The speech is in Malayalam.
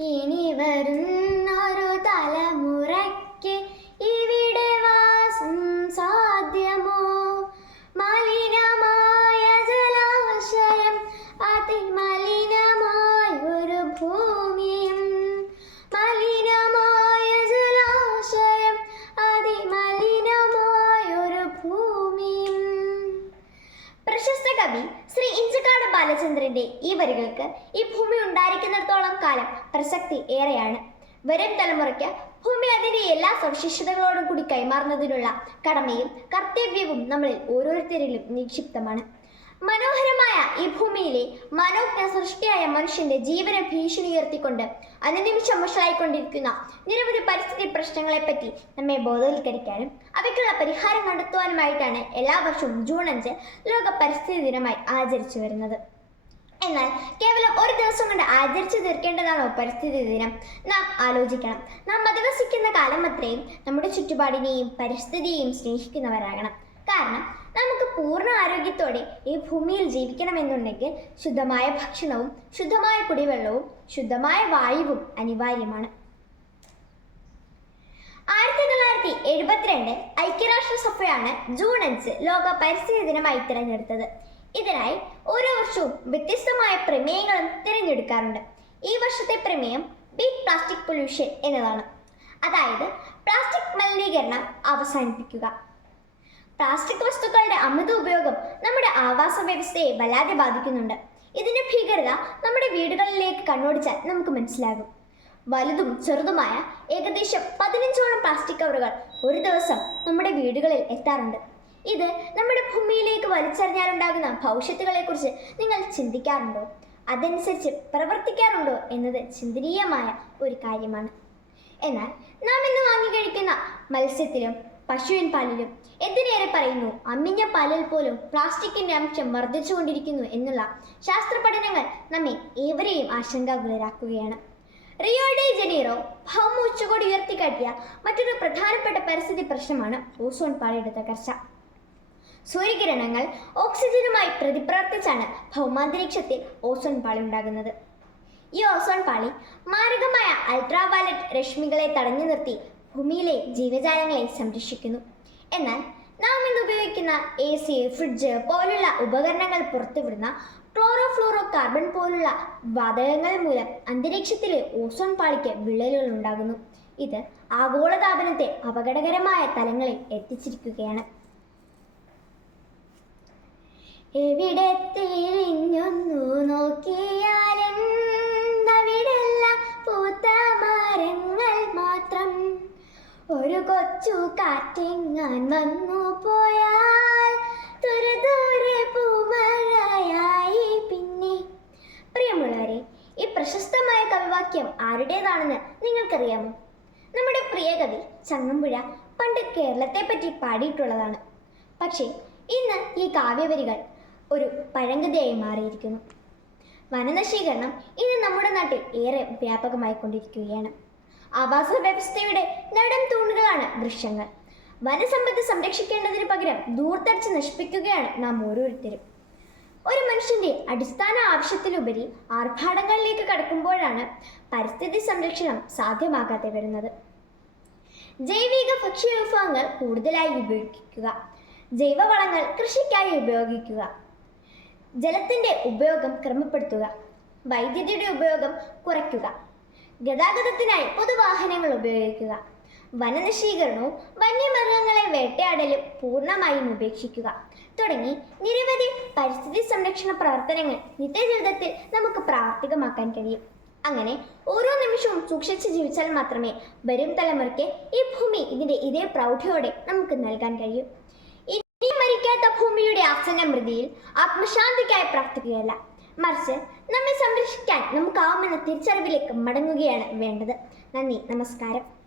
ഇനി വരുന്നൊരു തലമുറയ്ക്ക് ബാലചന്ദ്രന്റെ ഈ വരികൾക്ക് ഈ ഭൂമി ഉണ്ടായിരിക്കുന്നിടത്തോളം കാലം പ്രസക്തി ഏറെയാണ്. വരും തലമുറയ്ക്ക് ഭൂമി അതിന്റെ എല്ലാ സവിശേഷതകളോടും കൂടി കൈമാറുന്നതിനുള്ള കടമയും കർത്തവ്യവും നമ്മളിൽ ഓരോരുത്തരിലും നിക്ഷിപ്തമാണ്. മനോഹരമായ ഈ ഭൂമിയിലെ മനോജ്ഞ സൃഷ്ടിയായ മനുഷ്യന്റെ ജീവന ഭീഷണി ഉയർത്തിക്കൊണ്ട് അനുനിമിഷം വഷളായിക്കൊണ്ടിരിക്കുന്ന നിരവധി പരിസ്ഥിതി പ്രശ്നങ്ങളെപ്പറ്റി നമ്മെ ബോധവൽക്കരിക്കാനും അവയ്ക്കുള്ള പരിഹാരം കണ്ടെത്തുവാനുമായിട്ടാണ് എല്ലാ വർഷവും ജൂൺ അഞ്ച് ലോക പരിസ്ഥിതി ദിനമായി ആചരിച്ചു വരുന്നത്. എന്നാൽ കേവലം ഒരു ദിവസം കൊണ്ട് ആചരിച്ചു തീർക്കേണ്ടതാണോ പരിസ്ഥിതി ദിനം? നാം ആലോചിക്കണം. നാം അധിവസിക്കുന്ന കാലം അത്രയും നമ്മുടെ ചുറ്റുപാടിനെയും പരിസ്ഥിതിയെയും സ്നേഹിക്കുന്നവരാകണം. കാരണം പൂർണ ആരോഗ്യത്തോടെ ഈ ഭൂമിയിൽ ജീവിക്കണമെന്നുണ്ടെങ്കിൽ ശുദ്ധമായ ഭക്ഷണവും ശുദ്ധമായ കുടിവെള്ളവും ശുദ്ധമായ വായുവും അനിവാര്യമാണ്. ആയിരത്തി തൊള്ളായിരത്തി എഴുപത്തിരണ്ട് ഐക്യരാഷ്ട്രസഭയാണ് ജൂൺ അഞ്ച് ലോക പരിസ്ഥിതി ദിനമായി തിരഞ്ഞെടുത്തത്. ഇതിനായി ഓരോ വർഷവും വ്യത്യസ്തമായ പ്രമേയങ്ങളും തിരഞ്ഞെടുക്കാറുണ്ട്. ഈ വർഷത്തെ പ്രമേയം ബിഗ് പ്ലാസ്റ്റിക് പൊല്യൂഷൻ എന്നതാണ്. അതായത് പ്ലാസ്റ്റിക് മലിനീകരണം അവസാനിപ്പിക്കുക. പ്ലാസ്റ്റിക് വസ്തുക്കളുടെ അമിത ഉപയോഗം നമ്മുടെ ആവാസ വ്യവസ്ഥയെ വല്ലാതെ ബാധിക്കുന്നുണ്ട്. ഇതിന്റെ ഭീകരത നമ്മുടെ വീടുകളിലേക്ക് കണ്ണോടിച്ചാൽ നമുക്ക് മനസ്സിലാകും. വലുതും ചെറുതുമായ ഏകദേശം പതിനഞ്ചോളം പ്ലാസ്റ്റിക് കവറുകൾ ഒരു ദിവസം നമ്മുടെ വീടുകളിൽ എത്താറുണ്ട്. ഇത് നമ്മുടെ ഭൂമിയിലേക്ക് വലിച്ചെറിഞ്ഞാലുണ്ടാകുന്ന ഭവിഷ്യത്തുകളെക്കുറിച്ച് നിങ്ങൾ ചിന്തിക്കാറുണ്ടോ? അതനുസരിച്ച് പ്രവർത്തിക്കാറുണ്ടോ എന്നത് ചിന്തനീയമായ ഒരു കാര്യമാണ്. എന്നാൽ നാം ഇന്ന് വാങ്ങി കഴിക്കുന്ന മത്സ്യത്തിലും പശുവിൻ പാലിലും എന്തിനേറെ പറയുന്നു? അമ്മിഞ്ഞ പാലിൽ പോലും പ്ലാസ്റ്റിക്കിന്റെ അംശം വർദ്ധിച്ചുകൊണ്ടിരിക്കുന്നു എന്നുള്ള ശാസ്ത്ര പഠനങ്ങൾ നമ്മെ ഏവരെയും ആശങ്കാകുലരാക്കുകയാണ്. റിയോ ഡി ജനീറോ ഭൗമ ഉച്ചകോടി ഉയർത്തിക്കാട്ടിയ മറ്റൊരു പ്രധാനപ്പെട്ട പരിസ്ഥിതി പ്രശ്നമാണ് ഓസോൺ പാളിയുടെ തകർച്ച. സൂര്യകിരണങ്ങൾ ഓക്സിജനുമായി പ്രതിപ്രവർത്തിച്ചാണ് ഭൗമാന്തരീക്ഷത്തിൽ ഓസോൺ പാളി ഉണ്ടാകുന്നത്. ഈ ഓസോൺ പാളി മാരകമായ അൾട്രാവയലറ്റ് രശ്മികളെ തടഞ്ഞു നിർത്തി ഭൂമിയിലെ ജീവജാലങ്ങളെ സംരക്ഷിക്കുന്നു. എന്നാൽ നാം ഇന്ന് ഉപയോഗിക്കുന്ന എ സി ഫ്രിഡ്ജ് പോലുള്ള ഉപകരണങ്ങൾ പുറത്തുവിടുന്ന ക്ലോറോ ഫ്ലോറോ കാർബൺ പോലുള്ള വാതകങ്ങൾ മൂലം അന്തരീക്ഷത്തിലെ ഓസോൺ പാളിക്ക് വിള്ളലുകൾ ഉണ്ടാകുന്നു. ഇത് ആഗോളതാപനത്തെ അപകടകരമായ തലങ്ങളിൽ എത്തിച്ചിരിക്കുകയാണ്. എവിടെ തിരിഞ്ഞൊന്നു നോക്കിയാലും കാറ്റെങ്ങാൻ വന്നു പോയാൽ ദൂരെ ദൂരെ പൂമഴയായി പിന്നെ. പ്രിയമുള്ളവരെ ഈ പ്രശസ്തമായ കവിവാക്യം ആരുടേതാണെന്ന് നിങ്ങൾക്കറിയാമോ? നമ്മുടെ പ്രിയ കവി ചങ്ങമ്പുഴ പണ്ട് കേരളത്തെ പറ്റി പാടിയിട്ടുള്ളതാണ്. പക്ഷേ ഇന്ന് ഈ കാവ്യവരികൾ ഒരു പഴങ്കഥയായി മാറിയിരിക്കുന്നു. വനനശീകരണം ഇന്ന് നമ്മുടെ നാട്ടിൽ ഏറെ വ്യാപകമായി കൊണ്ടിരിക്കുകയാണ് ആവാസ വ്യവസ്ഥയുടെ നെടും തൂണുകളാണ് വൃക്ഷങ്ങൾ. വനസമ്പത്ത് സംരക്ഷിക്കേണ്ടതിന് പകരം ദൂർത്തടിച്ച് നശിപ്പിക്കുകയാണ് നാം ഓരോരുത്തരും. ഒരു മനുഷ്യന്റെ അടിസ്ഥാന ആവശ്യത്തിലുപരി ആർഭാടങ്ങളിലേക്ക് കടക്കുമ്പോഴാണ് പരിസ്ഥിതി സംരക്ഷണം സാധ്യമാകാതെ വരുന്നത്. ജൈവിക ഭക്ഷ്യവിഭവങ്ങൾ കൂടുതലായി ഉപയോഗിക്കുക. ജൈവവളങ്ങൾ കൃഷിക്കായി ഉപയോഗിക്കുക. ജലത്തിന്റെ ഉപയോഗം ക്രമപ്പെടുത്തുക. വൈദ്യുതിയുടെ ഉപയോഗം കുറയ്ക്കുക. ഗതാഗതത്തിനായി പൊതുവാഹനങ്ങൾ ഉപയോഗിക്കുക. വനനശീകരണവും വന്യമൃഗങ്ങളെ വേട്ടയാടലും പൂർണമായും ഉപേക്ഷിക്കുക. തുടങ്ങി നിരവധി പരിസ്ഥിതി സംരക്ഷണ പ്രവർത്തനങ്ങൾ നിത്യജീവിതത്തിൽ നമുക്ക് പ്രാവർത്തികമാക്കാൻ കഴിയും. അങ്ങനെ ഓരോ നിമിഷവും സൂക്ഷിച്ച് ജീവിച്ചാൽ മാത്രമേ വരും തലമുറയ്ക്ക് ഈ ഭൂമി ഇതിന്റെ ഇതേ പ്രൗഢിയോടെ നമുക്ക് നൽകാൻ കഴിയൂ. ഇനി മരിക്കാത്ത ഭൂമിയുടെ ആസന്ന മൃതിയിൽ ആത്മശാന്തിക്കായി പ്രാർത്ഥിക്കുകയല്ല. മറിച്ച് നമ്മെ സംരക്ഷിക്കാൻ നമുക്കാവുമെന്ന തിരിച്ചറിവിലേക്ക് മടങ്ങുകയാണ് വേണ്ടത്. നന്ദി നമസ്കാരം.